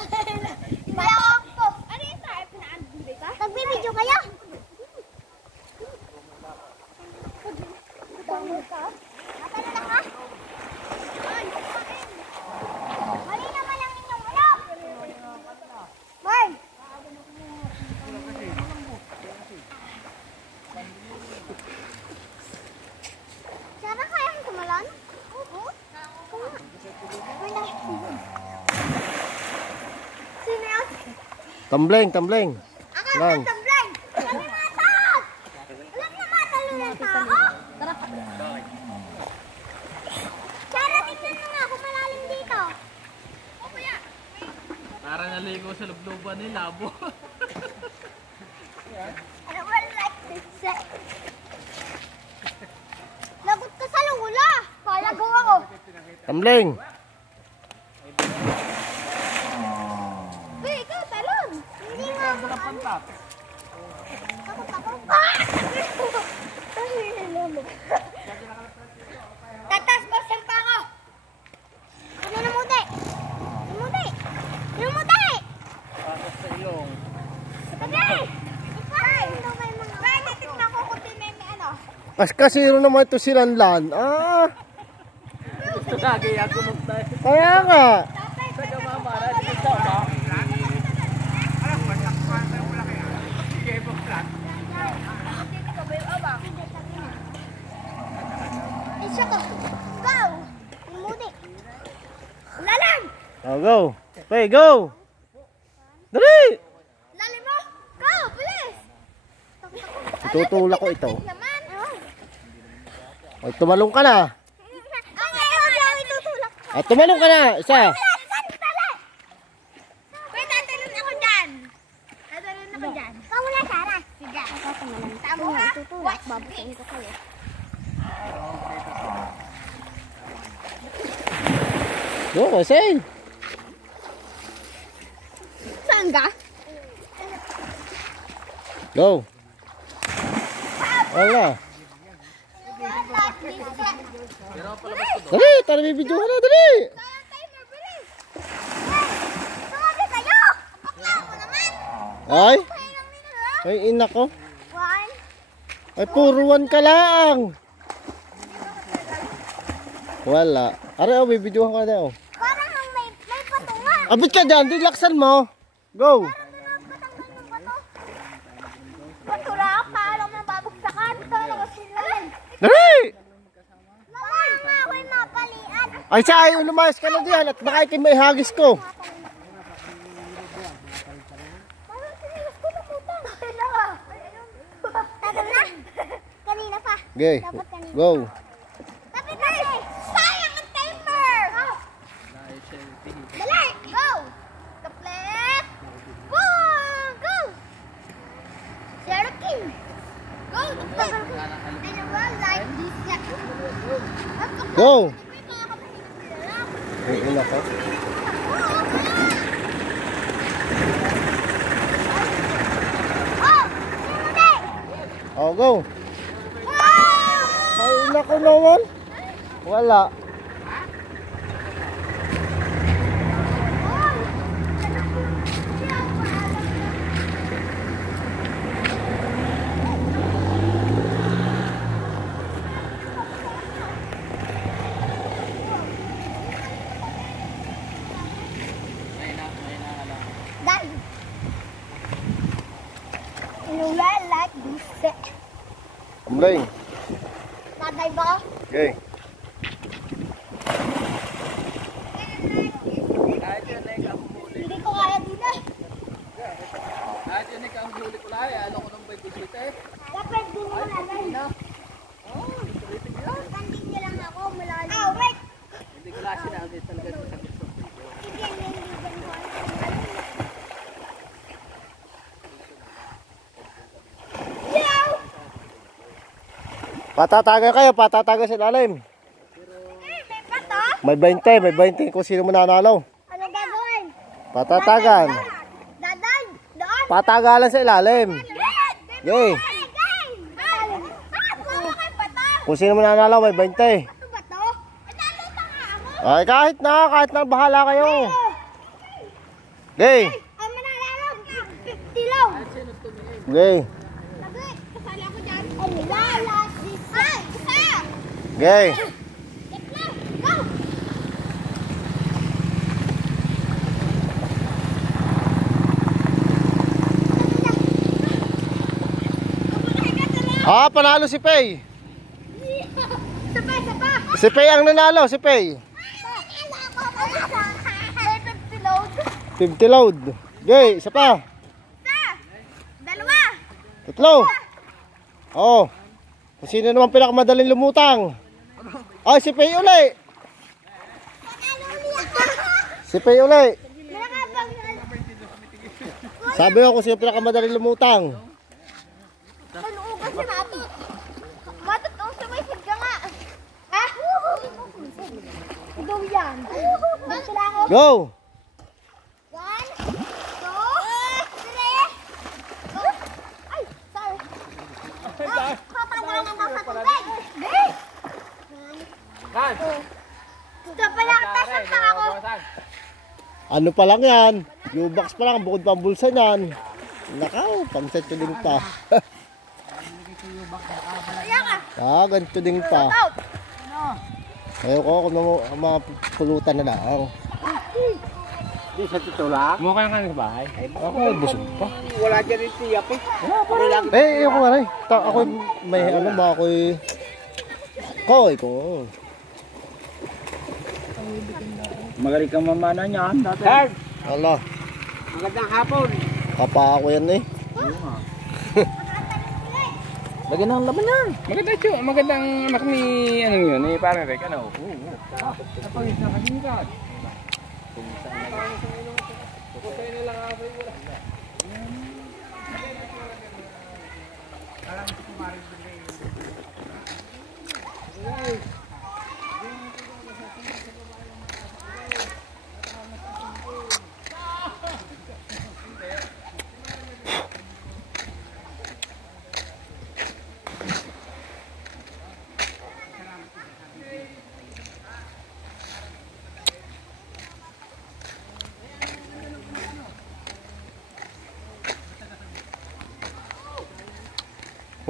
Mayawag po. Ano yung tayo? Pinaandun ba? Nagbibidyo kayo? Matalo na ka? Mali naman ang inyong ano? Marn! Sarah, kaya mo kumalan? Oo. Sino yun? Tumbling. Ako ang tamblay! Kami matag! Alam na matalo ng tao! Sarah, tignan mo nga kung malalim dito. O kaya? Para naligo sa lubluban ni Labo. I don't like this set. Lagot ka sa lula! Palagaw ako! Tumbling. Uy, ikaw, talon! Hindi nga ako Pantap. takot ako. Ah! Tatas, basan pa ako! Ano namuti? Namuti! Namuti! Pasok sa ilong. Tabi! Ipay! Pwede, tignan ko kung may ano. Kasiro naman ito si Lanlan. Gusto lagi ako magtayo. Kaya nga. Sa kamamara, dito ba? Isa ka! Go! Namuti! Lalang! Go. Okay, go. Dali. Lalim mo! Go! Bilis! Itutulak ko ito. Naman! Ay, tumalong ka na. Ang ayaw daw itutulak. Ay, tumalong ka na. Isa. Wait, tatalon ako dyan. Tatalon ako dyan. Ikaw muna, Sarah. Sige. Tamo ha? Watch this. Ko kayo. Go, Marcel. Saan ka? Go. Wala. Dali, tara may video ka na, dali. Timer, bilis. Sumabi kayo. Bakla ako naman. Ay, Kaya lang nila, ha? ay ina ko. One. Ay, puro one ka lang. Wala. Are, may videohan ka na, oh. Parang may patunga. Abit ka dyan, dilaksan mo. Go. Parang pinagpatanggal ng bato. Patura ka, paalam ng babagsakan. Ito na sila. Dali. Laman nga ako'y mapalian. Ay, siya, ay, lumayas ka na diyan at baka ikin may hagis ko. Parang sinilas ko na puta. Kaya nga. Tagal na. Kanina pa. Okay, Dapat kanina. go. Tapi kasi, sayang ang timer. Dali, go. Kaplet. Boom, go. Sarah King. Go, kaplet. And I will like this. Go. Ay, ina ko. Oh, sino Oh, go. Wow! Ay, ina ko naman. Wala. Dad. You will like this set. Tumbling. Tatay ba? Okay. Kahit yun ay kahuli. Hindi ko kaya din eh. Kahit yun ay kahuli ko lang. Alam ko nang 27. Dapat din mo na lang. Kanding niya lang ako. Malalim. Oh, wait. Hindi ko lang sinabi talaga sa gusto. Sige, hindi ganun. Yaw! Patatagan kayo, patatagan sa ilalim. May pato? May 20 kung sino mananalo. Ano gagawin? Patatagan. Dadan! Doon! Patagalan sa ilalim. Yay. Kung sino mananalo, may 20. Ano ba to? Talo pa nga ako! Ay, kahit na, bahala kayo. Okay. Ay, mananalo. 50 lang. Okay. Sabi, kasali ako dyan. Ay, last this. Ay, isa. Okay. Ikla. Go. Ah, panalo si Pay. Isa pa, isa pa. Si Pay ang nanalo, si Pay. 50 load. 50 load. Okay, isa pa. Isa. Dalawa. Tatlo. Oo. Kung sino naman pinakamadaling lumutang? Ay, si Pay uli. Si Pay uli. Sabi ko kung sino pinakamadaling lumutang. Kaluugan si Matot. Matot, ang sumisid ka nga. Ah? Ikaw yan. Dito lang ako. Go. 1, 2, 3. Go. Ay, sorry. Papagalan ako sa tubig. Kan? Gusto pala tasan pa ako. Ano pa lang yan? U-box pa lang, bukod pa ang bulsa niyan. Nakaw, pang-set ko din pa. Kaya ka. Ah, ganito din pa. Out. Ayoko kung mga pulutan na lang. Di sa titula. Mukha ka ng bahay. Ako ay busog pa. Wala dyan yung tiyap eh. Ayoko nga rin. Ako may ano ba ako'y... Koy ko. Magaling kang mamana niyan. Third. Ala, Magandang hapon. kapa ako yan eh. Lagyan ng laban yan. Maganda siya. Magandang anak ni anong yun. Ni parang Rick. Ano? Napangis na kasi ni Kad. Kukusayin nila nga ako yung wala.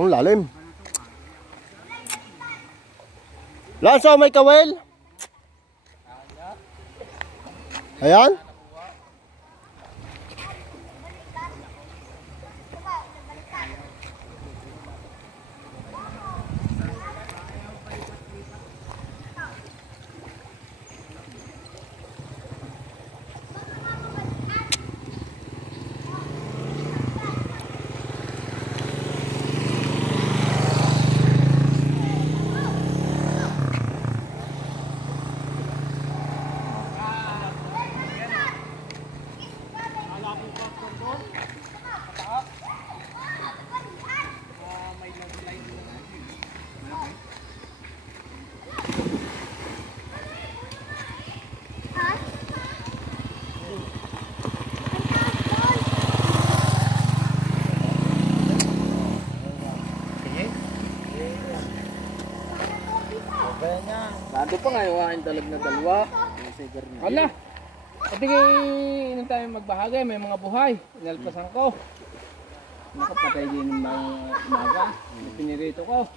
Ang lalim. Lanso, may kawel? Ayan. Nando pa nga yung aking talag na dalawa. Hala! Pati nung tayo magbahagay, may mga buhay. Inalpasan ko. Nakapatay din ng mga maga. Pinirito ko.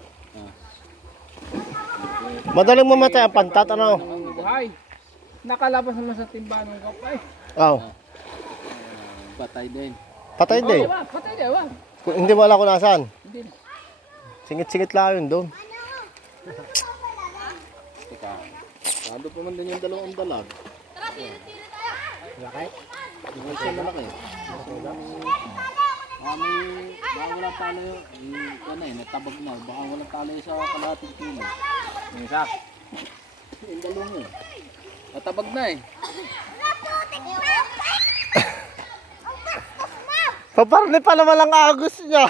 Madaling mamatay ang pantat, ano? Ang buhay. Nakalabas naman sa timba ng kapay. Oh, Patay din. patay din. Patay din, wag. Hindi mo alam kung nasaan. Hindi. Singit-singit lang yun doon. Teka. Nando pa man din yung dalawang dalag. Tara, tira tayo. Malaki? Yung isa malaki. Baka walang talo yung, natabag na. Baka walang talo sa kalahating kilo. Yung isa. Yung dalawang eh. Natabag na eh. Paparni pa naman ang agos niya.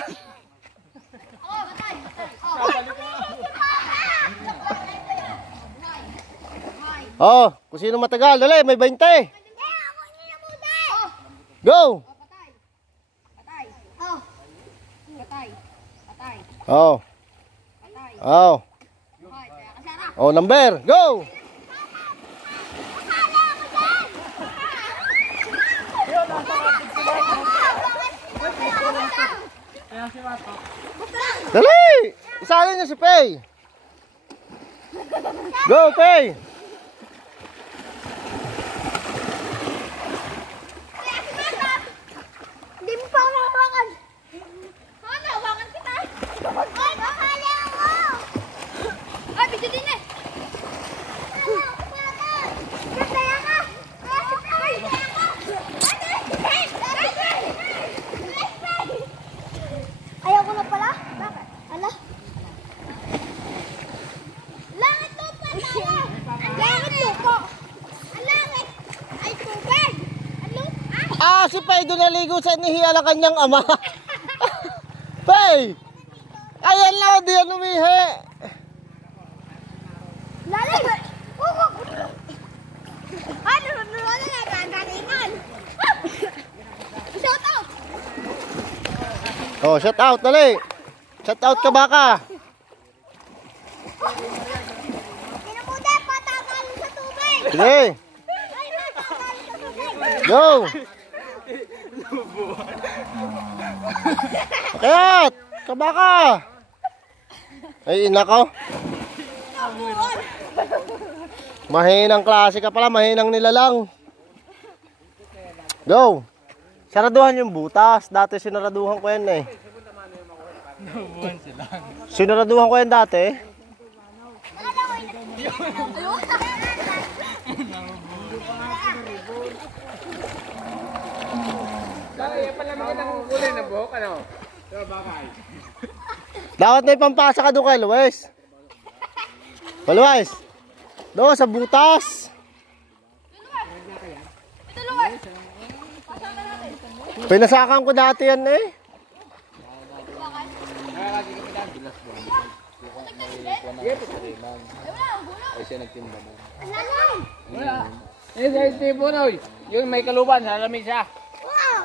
Oh, kung sino matagal, dali, may 20. Go! Patay. Oh. Patay. Patay. Oh. Patay. Oh. Patay. Kaya kasara. Oh, number. Go! Kasala ako dyan! Dali! Isali niyo si Pei. Go, Pei! Hindi mo pa ako nakawakan. Nakawakan kita. Ay, nakali ako. Ay, bigyan din eh. Kasaya ka. Ayaw ko na pala. Bakit? Ala. Langit to pa tayo. Ang langit po. Ang langit ay tubig. Ano? Ah, si Pei doon naligo sa inihiya ng kanyang ama. Pei! Ayan lang, di yan umihi. Lalim! Ano? Ano na gagalingan? Shout out! Oh, shout out, dali. Shout out ka baka. Pinamuda, patagalin sa tubig! Sige. Ay, patagalin sa tubig! Go! Kayat! Kabaka! Ay, inako. Mahinang klase ka pala, mahinang nilalang. Go! Saraduhan yung butas. Dati sinaraduhan ko yan eh. Sinaraduhan ko yan dati. Kaya pala magandang kulay na buhok, ano? Diba bakay? Dapat may pampasa ka doon kay Luis. Luis, doon sa butas. Pinasakan ko dati yan eh. Ay siya nagtinda mo. Wala. Eh, tipo na, oy. Yung may kaluban, salamin siya.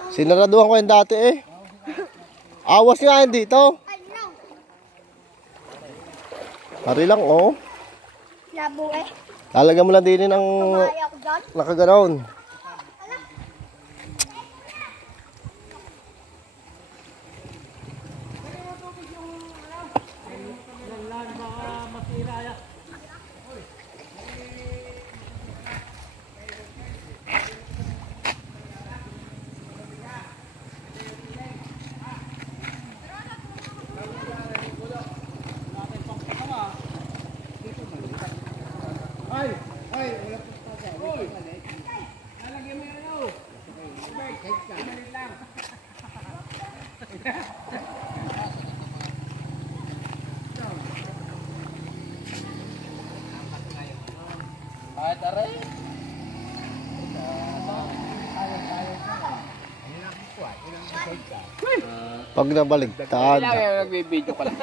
Sinaraduhan ko yan dati eh. Awas nga yan dito. Pari lang oh. Labo eh. Lalagyan mo lang din ang Kumaya ako dyan. nakaganoon. Ay, taray. Pag nabaligtad. Kailangan yung nagbibideo ka lang.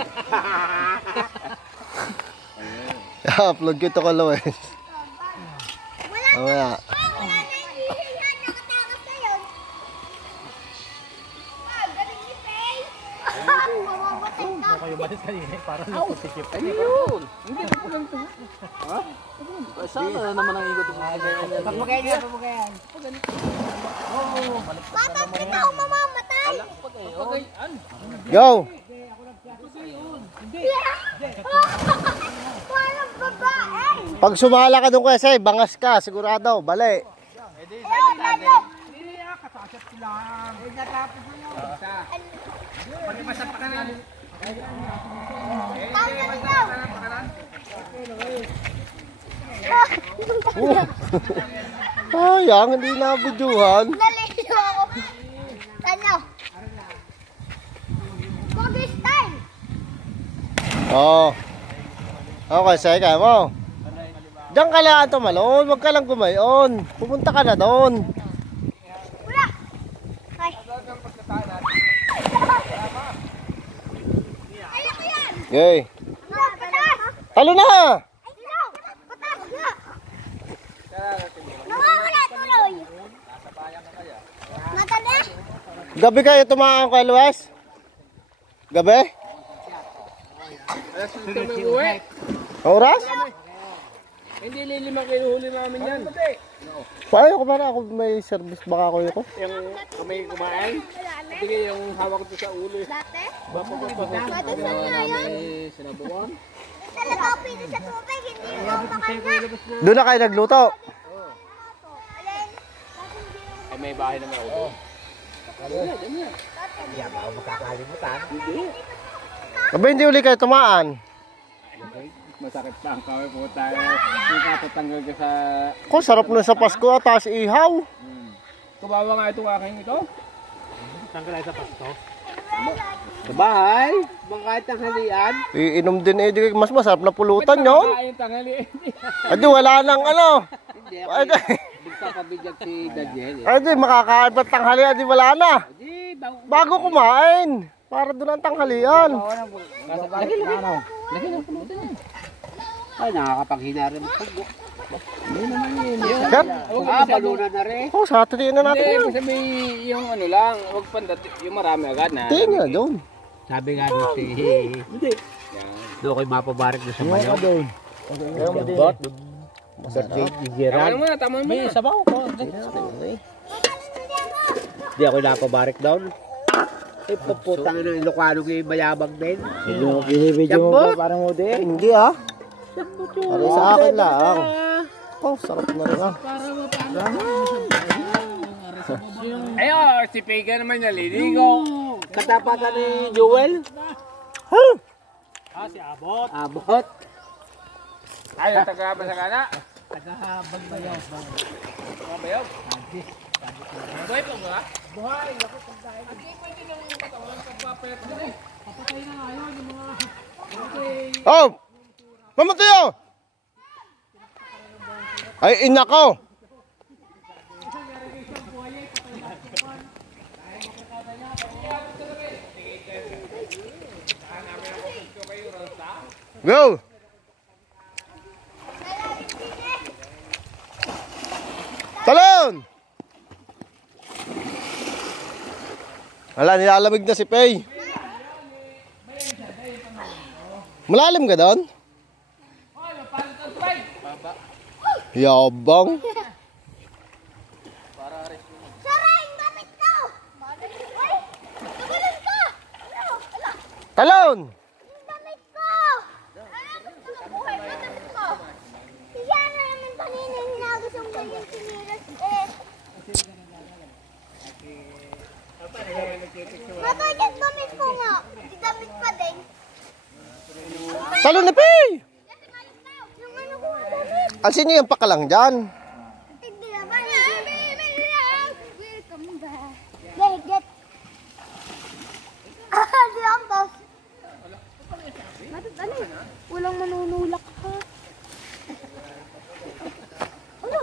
I-upload ko ito ka Luis. Mamaya. Wala na yung hihihan. Nakatakas na yun. Galing ni Faye. Mamamatay ka. Ayun! Hindi ko lang ito. Ha? Sana na naman ang igot. Pagpagayan niya, pagpagayan. Bakit kita ako mamamatay? Pagpagayan. Go! Walang babae. Pag sumala ka doon kasi, bangas ka, sigurado, bali. Ayun, lalo. Pag-imasap pa ka na. Tawag na nito. Sayang, hindi nabudyuhan. Naliliw ako. Tanyo. Pogi style. Oo. Okay, sige ka mo. Diyan ka lang tumalon, huwag ka lang gumayon. Pupunta ka na doon. Wala. Ay. Ayoko yan. Okay. Ano, patas. Talo na! Ay, no. Patas nga. Nawawala tuloy. Mata na. Gabi kayo tumaan kay Luis? Gabi? Alas na may uwi. Oras? Hindi lilimang kinuhuli namin yan. Paano ko ba na ako may service baka ko yun ko? Yung kamay kumain. Sige, yung hawak ko sa ulo. Dati? Bako ko pa Dati saan nga yan? sinabuan. Talaga ako pwede sa tubig, hindi yung upakan na. Doon na kayo nagluto. Alin? Ay, may bahay naman ako. Aba hindi uli kayo tumaan. Masakit pa ang kaway po tayo. Nakatatanggal ka sa... Ko sarap nun sa Pasko at taas ihaw. Kubawa nga itong aking ito. Tanggal sa pasto. Sa bahay, bang kahit tanghalian. Iinom din eh, di mas masarap na pulutan yun. Kahit tanghalian. Adi wala nang ano. Hindi, Adi, magpapabigyan si Daniel. adi makakain pa tanghalian, adi wala na. Hindi, Bago kumain. Para doon ang tanghalian. lagi na. Lagi na pumunta na. Ay, nakakapaghina rin. Hindi naman yun. Kat? Balunan na rin. Oh, sa atin na natin Hindi, yun. ibig sabihin yung ano lang, wag pandati, yung marami agad na. Tingin na doon. Sabi nga doon si... Hindi. Doon ko'y mapabarik na sa bayaw. Bot. Birthday ni Gerard. Tama mo na, tama mo na. Sabaw ko. Hindi ako napabarik doon. Ay, puputang na Ilocano kayo mayabang din. Binibidyo mo ba parang mo din? Hindi ah. Para sa akin lang. Oh, sarap na rin ah. Ayun, si Pega naman naliligo. Katapatan ni Joel. Si Abot. Abot. Ayun, taga-abot sa kana. Taga-abot bayaw. Bayaw? Buhay po ba? Buhay. Agi pa din ang katawan sa papayat mo eh. Papatay na nga yun yung mga... Oh! Mamatay oh! Ay, ina ko! Go! Talon! Wala, nilalamig na si Pei. Malalim ka doon? Yabang. Saray, gamit ko! Ay, tugulan ka! Talon! Damit ko! Buhay mo damit ko! Siya na naman kanina yung nagusong ko yung sinilas eh. Matagal damit ko nga. Di damit pa din. Talon na Pei! Yung ano ko nga damit. Asin niyo yung pakalang dyan. Hindi naman. Welcome back. Get. Di ang boss. Ano? Walang manunulak ha. Ano?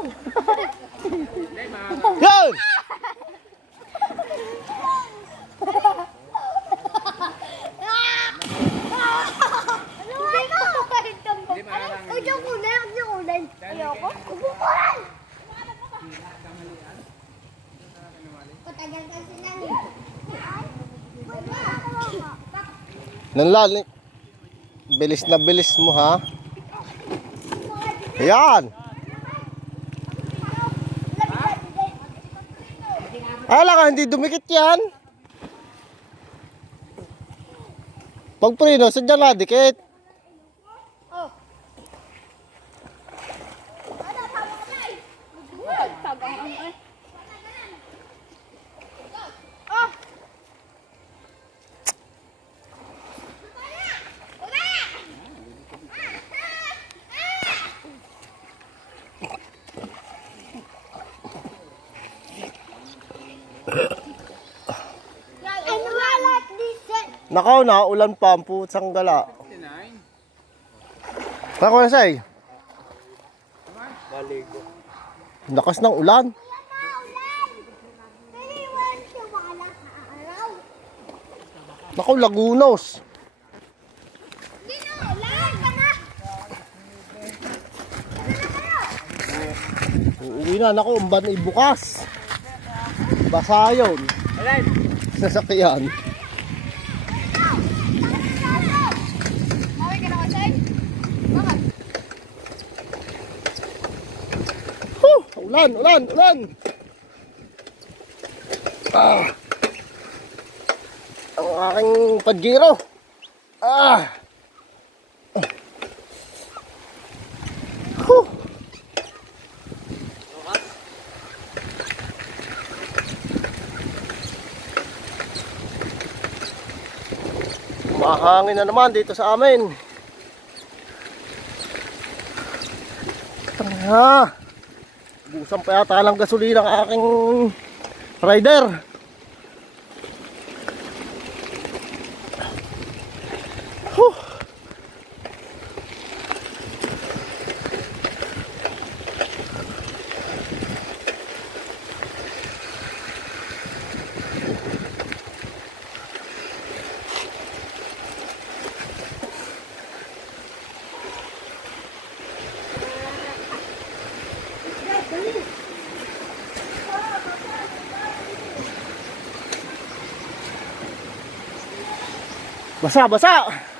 Yan! Huwag yung kulay. Ayoko. Kubukulan! Patagal kasi nang... Nanlali. Bilis na bilis mo ha. Yan! Ala ka, hindi dumikit yan. Pag prino, sadya na dikit. And I like this. Nakaw na, ulan pa ang putsang gala. Ako na say. Lakas ng ulan. Nakaw, Lagunos. Uuwi na, naku, umban ibukas. Basa yun. Sasakyan. Ulan, ulan, ulan. Ang aking Pajero. Huh. Mahangin na naman dito sa amin. Tanga. Busan pa yata lang gasolina ang aking rider. Huh. Basa, basa.